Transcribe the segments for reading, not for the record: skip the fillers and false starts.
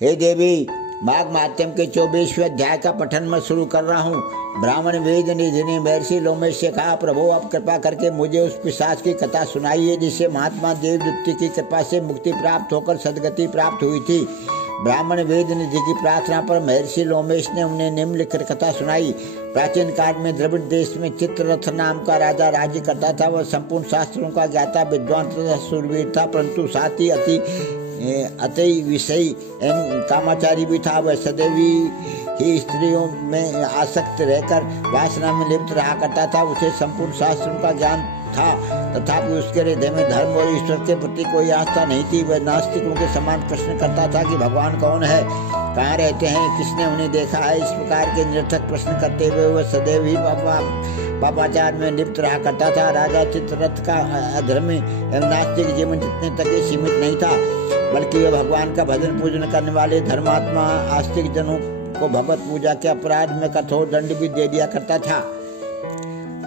हे देवी, माघ महात्म्य के 24वें अध्याय का पठन मैं शुरू कर रहा हूँ। ब्राह्मण वेद निधि ने महर्षि लोमेश से कहा, प्रभु आप कृपा करके मुझे उस पिशाच की कथा सुनाइए जिससे महात्मा देवदत्त की कृपा से मुक्ति प्राप्त होकर सदगति प्राप्त हुई थी। ब्राह्मण वेद निधि की प्रार्थना पर महर्षि लोमेश ने उन्हें निम्नलिखित कथा सुनाई। प्राचीन काल में द्रविड़ देश में चित्ररथ नाम का राजा राज्य करता था। वह संपूर्ण शास्त्रों का ज्ञाता, विद्वान तथा शूरवीर था, परंतु साथ ही अति विषयी एवं कामाचारी भी था। वह सदैव ही स्त्रियों में आसक्त रहकर वासना में लिप्त रहा करता था। उसे संपूर्ण शास्त्रों का ज्ञान था, तथापि उसके हृदय में धर्म और ईश्वर के प्रति कोई आस्था नहीं थी। वह नास्तिकों के समान प्रश्न करता था कि भगवान कौन है, कहाँ रहते हैं, किसने उन्हें देखा है। इस प्रकार के निरर्थक प्रश्न करते हुए वह सदैव ही पापाचार में लिप्त रहा करता था। राजा चित्ररथ का अधर्मी एवं नास्तिक जीवन जितने तक ही सीमित नहीं था, बल्कि वह भगवान का भजन पूजन करने वाले धर्मात्मा आस्तिक जनों को भगवत पूजा के अपराध में कठोर दंड भी दे दिया करता था।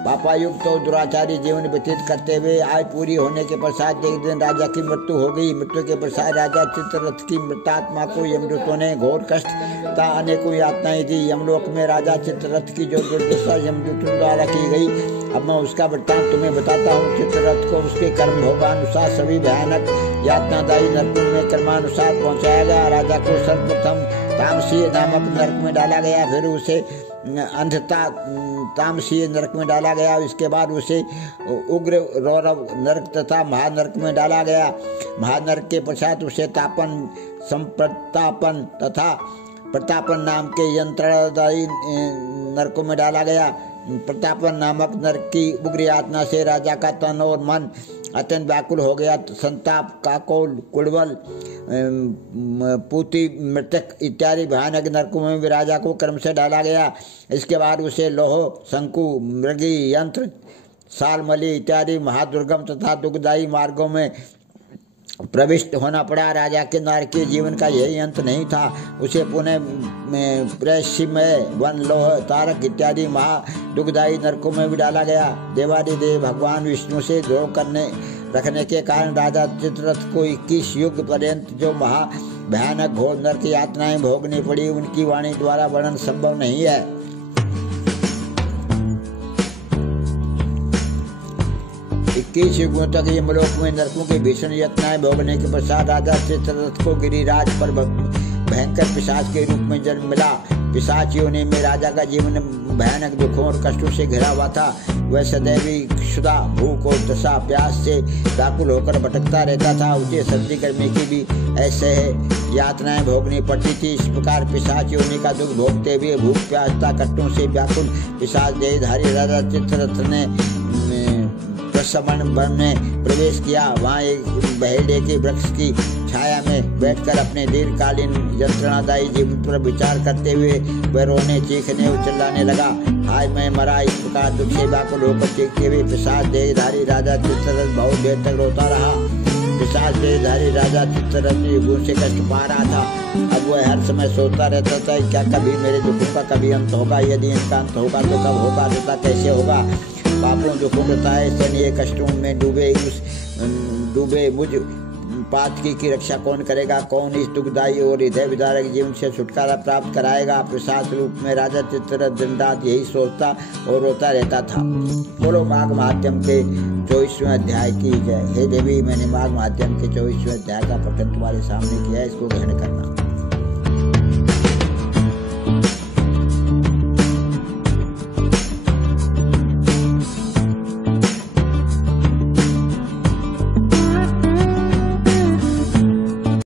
पापायुक्त और दुराचारी जीवन व्यतीत करते हुए आयु पूरी होने के पश्चात एक दिन राजा की मृत्यु हो गई। मृत्यु के पश्चात राजा चित्ररथ की मृतात्मा को यमदूतों ने घोर कष्ट तथा अनेकों यातनाएं दी। यमलोक में राजा चित्ररथ की जो दुर्दशा यमदूतों द्वारा की गई, अब मैं उसका वृत्तांत तुम्हें बताता हूँ। चित्ररथ को उसके कर्म भोगानुसार सभी भयानक यातनादायी नरकों में क्रमानुसार पहुँचाया गया। राजा को सर्वप्रथम तामसीय नामक नरक में डाला गया, फिर उसे अंधता तामसीय नरक में डाला गया। इसके बाद उसे उग्र रौरव नरक तथा महानरक में डाला गया। महानरक के पश्चात उसे तापन, संप्रतापन तथा प्रतापन नाम के यंत्रणादायी नरकों में डाला गया। प्रतापन नामक नरक की उग्र यातना से राजा का तन और मन अत्यंत व्याकुल हो गया। संताप, काकोल, कुड़वल, पूती, मृतक इत्यादि भयानक नरकों में भी राजा को क्रम से डाला गया। इसके बाद उसे लोह, शंकु, मृगी, यंत्र, सालमली इत्यादि महादुर्गम तथा दुखदायी मार्गों में प्रविष्ट होना पड़ा। राजा के नारकीय जीवन का यही अंत नहीं था, उसे पुनः प्रेष्यमय, वन, लोह, तारक इत्यादि महा दुखदायी नरकों में भी डाला गया। देवादिदेव भगवान विष्णु से द्रोह रखने के कारण राजा चित्ररथ को 21 युग पर्यंत जो महा भयानक घोर नरक यातनाएं भोगनी पड़ी, उनकी वाणी द्वारा वर्णन संभव नहीं है। 21 युगों तक यमलोक में नरकों की भीषण यातनाएं भोगने के पश्चात राजा चित्ररथ को गिरिराज पर भयंकर पिशाच के रूप में जन्म मिला। पिशाच योनि में राजा का जीवन भयानक दुखों और कष्टों से घिरा हुआ था। वह सदैव क्षुधा, भूख और दशा, प्यास से व्याकुल होकर भटकता रहता था। उसे सर्दी गर्मी की भी ऐसे यातनाएं भोगनी पड़ती थी। इस प्रकार पिशाच योनि का दुख भोगते हुए भूख, प्यास तथा कष्टों से व्याकुल पिशाच देहधारी राजा चित्ररथ ने प्रसमन वन में प्रवेश किया। वहाँ एक बहेड़े के वृक्ष की छाया में बैठकर अपने दीर्घकालीन यंत्रणादायी जीवन पर विचार करते हुए वह रोने, चीखने और चिल्लाने लगा, हाय मैं मरा। इस प्रकार दुख से व्याकुल होकर चीखते हुए पिशाच देहधारी राजा चित्ररथ बहुत देर तक रोता रहा। पिशाच देहधारी राजा चित्ररथ युगों से कष्ट पा रहा था। अब वह हर समय सोचता रहता था, क्या कभी मेरे दुखों का कभी अंत होगा? यदि इनका अंत होगा तो कब होगा तथा कैसे होगा? पापों दुखों बताए सैन्य कष्टों में डूबे मुझ पातकी की रक्षा कौन करेगा? कौन इस दुखदायी और हृदय विदारक जीवन से छुटकारा प्राप्त कराएगा? पिशाच रूप में राजा चित्ररथ दिन रात यही सोचता और रोता रहता था। बोलो माघ महात्म्य के 24वें अध्याय की जय। हे देवी, मैंने माघ महात्म्य के 24वें अध्याय का पठन तुम्हारे सामने किया, इसको ग्रहण करना।